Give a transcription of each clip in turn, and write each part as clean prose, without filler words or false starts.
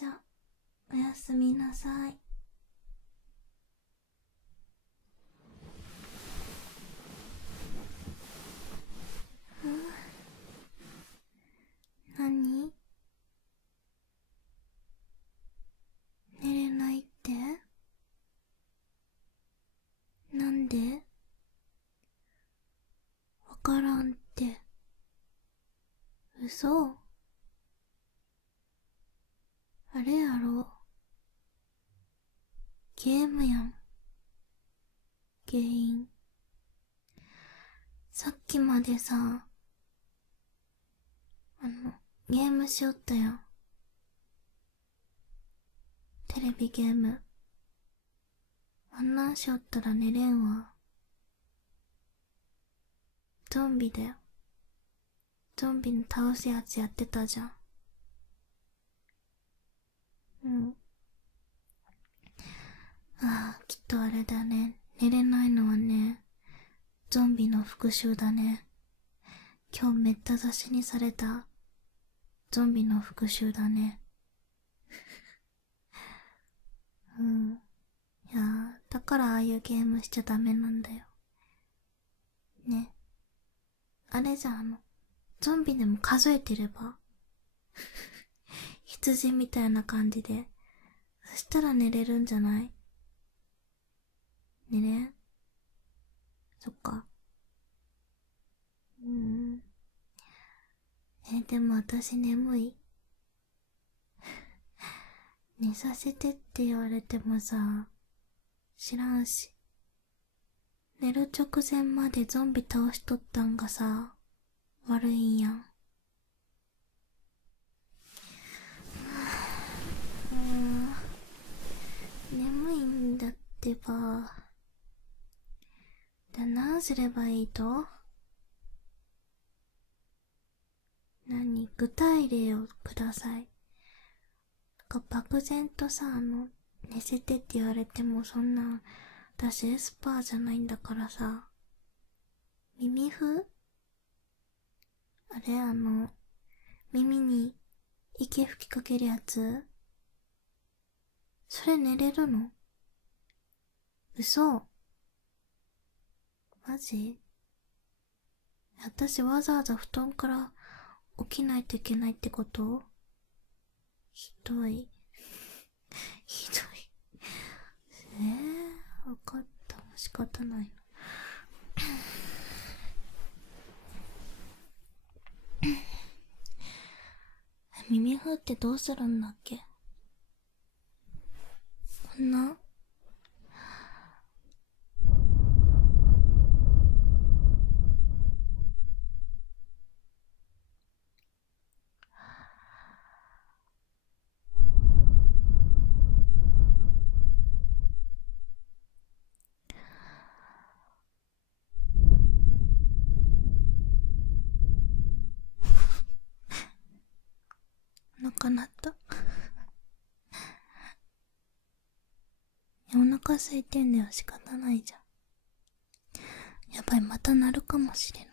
じゃあ、おやすみなさい。何？寝れないって？なんで？わからんって。嘘？あれやろ。ゲームやん。原因。さっきまでさ、ゲームしよったやん。テレビゲーム。あんなんしよったら寝れんわ。ゾンビだよ。ゾンビの倒すやつやってたじゃん。うん。ああ、きっとあれだね。寝れないのはね、ゾンビの復讐だね。今日めった刺しにされたゾンビの復讐だね。うん。いやー、だからああいうゲームしちゃダメなんだよ。ね。あれじゃゾンビでも数えてれば。羊みたいな感じで。そしたら寝れるんじゃない？寝れん？そっか。でも私眠い。寝させてって言われてもさ、知らんし。寝る直前までゾンビ倒しとったんがさ、悪いんやん。眠いんだってば。じゃあ何すればいいと？具体例をください。漠然とさ、寝せてって言われてもそんな、私エスパーじゃないんだからさ。耳風？あれ耳に息吹きかけるやつ？それ寝れるの？嘘？マジ？私わざわざ布団から起きないといけないってこと？ひどい。ひどい。わかった。仕方ないの。耳風ってどうするんだっけ？こんな？お腹鳴った。お腹空いてんだよ。仕方ないじゃん。やばい、また鳴るかもしれない。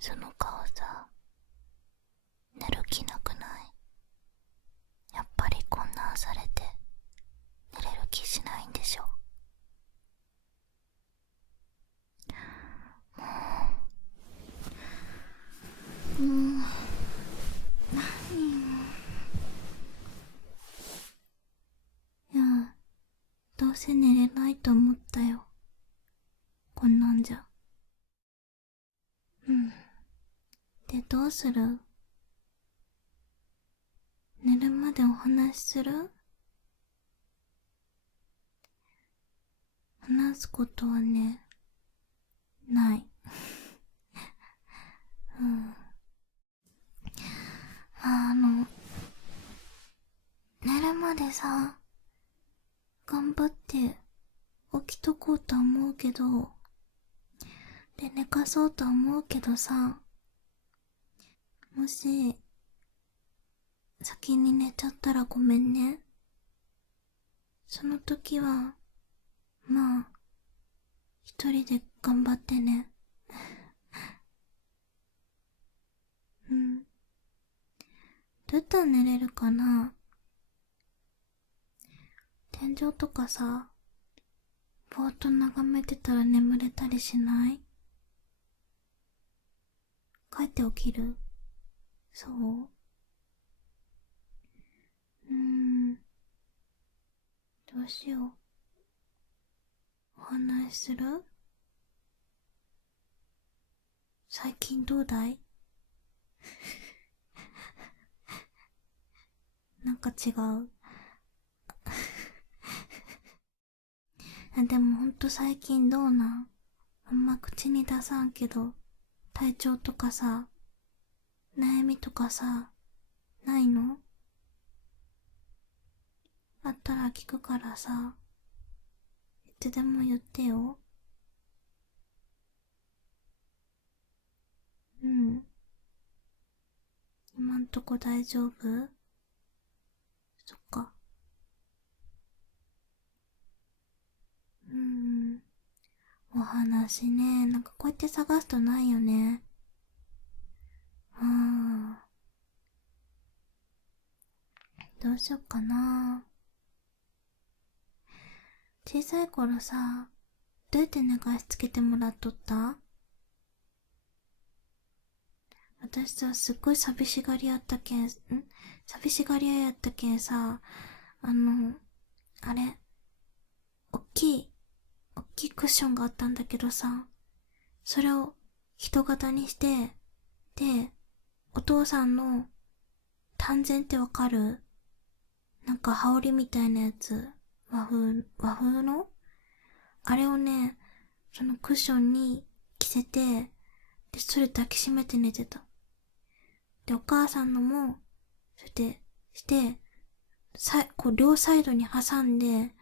その顔さ、寝る気なくない？やっぱりこんなんされて寝れる気しないんでしょ？もう、いや、どうせ寝れないと思ったよ。こんなんじゃ。うん。で、どうする？寝るまでお話しする？話すことはね、ない。うん。寝るまでさ、頑張って起きとこうとは思うけど、で、寝かそうとは思うけどさ、もし、先に寝ちゃったらごめんね。その時は、まあ、一人で頑張ってね。うん。どうやったら寝れるかな？天井とかさ、ぼーっと眺めてたら眠れたりしない？帰って起きる？そう？どうしよう。お話しする？最近どうだい？なんか違う。でもほんと最近どうなん？あんま口に出さんけど、体調とかさ、悩みとかさ、ないの？あったら聞くからさ、いつでも言ってよ。うん。今んとこ大丈夫？そっか。お話ね、なんかこうやって探すとないよね。あどうしよっかな。小さい頃さ、どうやって寝かしつけてもらっとった？私さ、すっごい寂しがりやったけん、寂しがり屋やったけんさ、あの、あれ、おっきいクッションがあったんだけどさ、それを人型にして、で、お父さんの丹前ってわかる？なんか羽織みたいなやつ、和風のあれをね、そのクッションに着せて、で、それ抱きしめて寝てた。で、お母さんのも、それで、して、こう両サイドに挟んで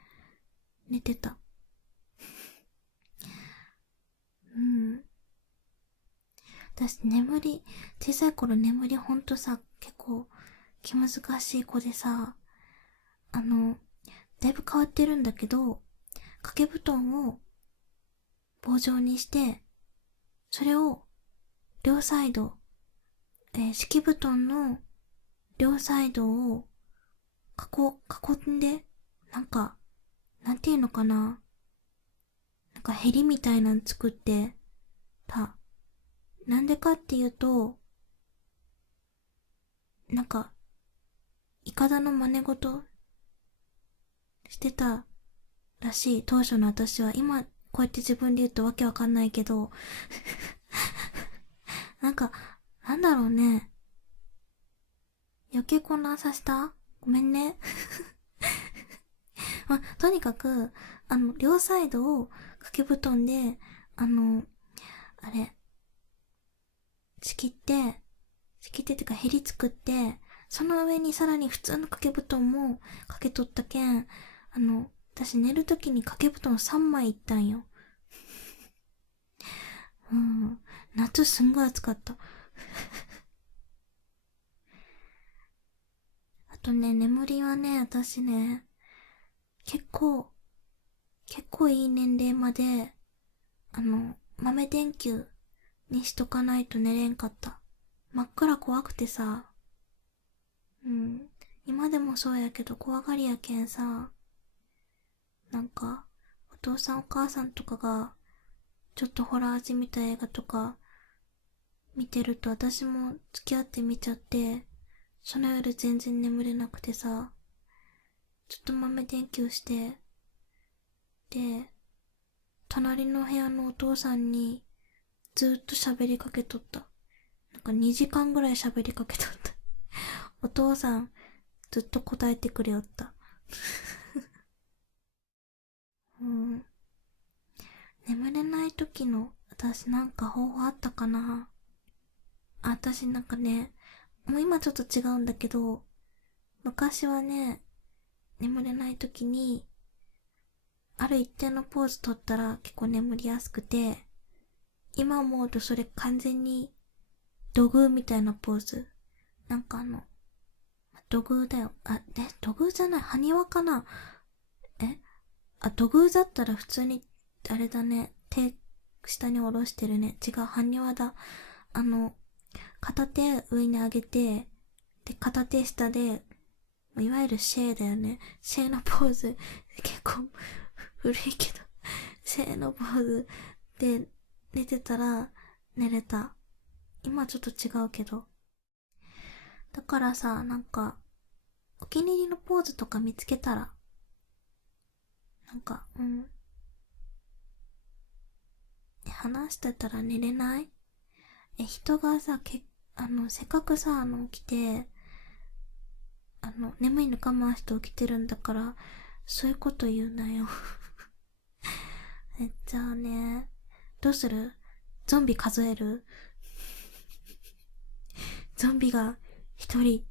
寝てた。うん。私小さい頃眠りほんとさ、結構気難しい子でさ、あの、だいぶ変わってるんだけど、掛け布団を棒状にして、それを両サイド、敷布団の両サイドを囲んで、なんか、なんていうのかな、なんかヘリみたいなの作ってた。なんでかっていうと、なんか、イカダの真似事してたらしい、当初の私は。今、こうやって自分で言うとわけわかんないけど、なんか、なんだろうね。余計混乱させた？ごめんね。とにかく、両サイドを掛け布団で、あの、あれ、仕切ってってかヘリ作って、その上にさらに普通の掛け布団もかけとったけん、私寝るときに掛け布団3枚いったんよ。うん。夏すんごい暑かった。あとね、眠りはね、私ね、結構、結構いい年齢まで、豆電球にしとかないと寝れんかった。真っ暗怖くてさ。うん。今でもそうやけど怖がりやけんさ。なんか、お父さんお母さんとかが、ちょっとホラー味見た映画とか見てると私も付き合って見ちゃって、その夜全然眠れなくてさ、ちょっと豆電球して、で、隣の部屋のお父さんにずっと喋りかけとった。なんか2時間ぐらい喋りかけとった。お父さん、ずっと答えてくれよった。うん。眠れない時の私なんか方法あったかな。私なんかね、もう今ちょっと違うんだけど、昔はね、眠れない時に、ある一定のポーズ取ったら結構眠りやすくて、今思うとそれ完全に土偶みたいなポーズ。なんか土偶だよ。土偶じゃない、埴輪かな。え土偶だったら普通に、あれだね、手下に下ろしてるね。違う、埴輪だ。片手上に上げて、で、片手下で、いわゆるシェーだよね。シェーのポーズ、結構古いけど、シェーのポーズで寝てたら寝れた。今ちょっと違うけど。だからさ、なんか、お気に入りのポーズとか見つけたら、なんか、話してたら寝れない？人がさ、せっかくさ、起きて、眠いの我慢して起きてるんだから、そういうこと言うなよ。じゃあね、どうする？ゾンビ数える？ゾンビが一人、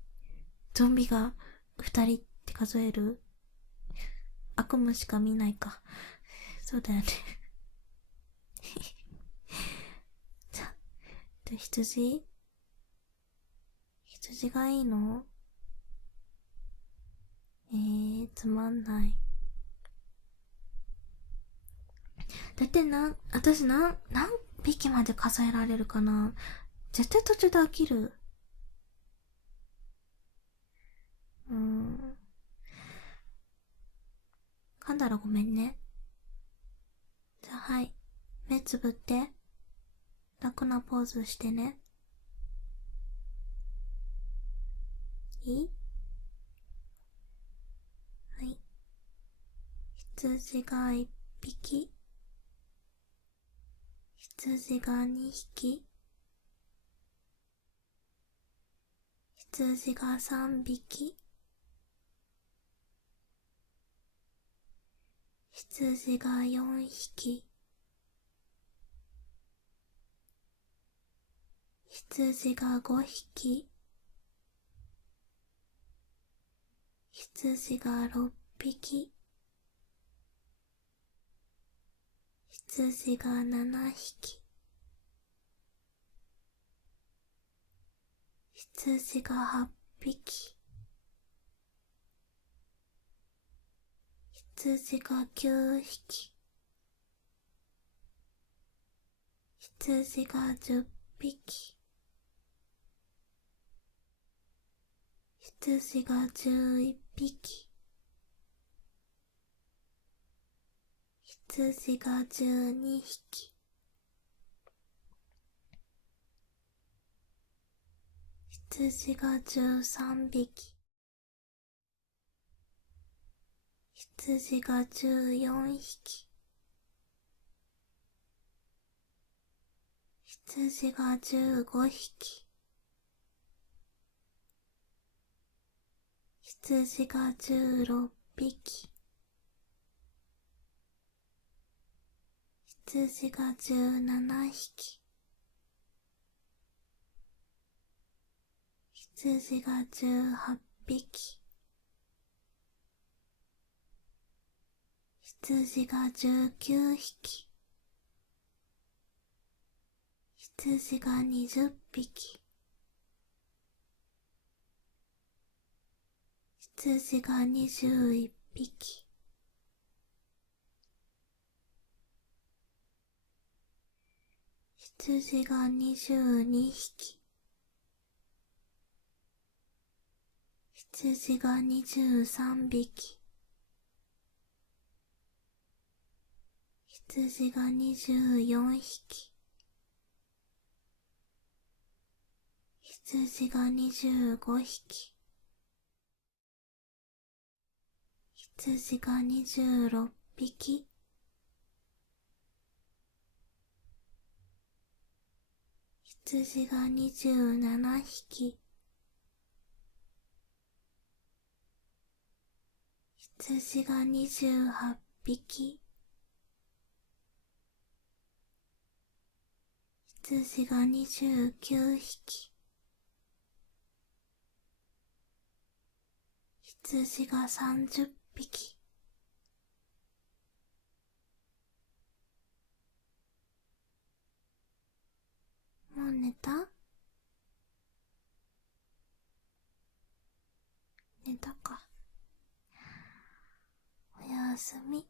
ゾンビが二人って数える？悪夢しか見ないか。そうだよね。じゃあ、羊がいいの？つまんない。だって私何匹まで数えられるかな？絶対途中で飽きる。うーん。噛んだらごめんね。じゃあはい。目つぶって、楽なポーズしてね。いい？はい。羊が1匹。羊が2匹。羊が3匹。羊が4匹。羊が5匹。羊が6匹。羊が7匹。羊が8匹。羊が9匹。羊が10匹。羊が11匹。羊が12匹。羊が13匹。羊が14匹。羊が15匹。羊が16匹。羊が17匹。羊が18匹。羊が19匹。羊が20匹。羊が21匹。羊が22匹。羊が23匹。羊が24匹。羊が25匹。羊が26匹。羊が27匹。羊が28匹。羊が29匹。羊が30匹。もう寝た？寝たか。おやすみ。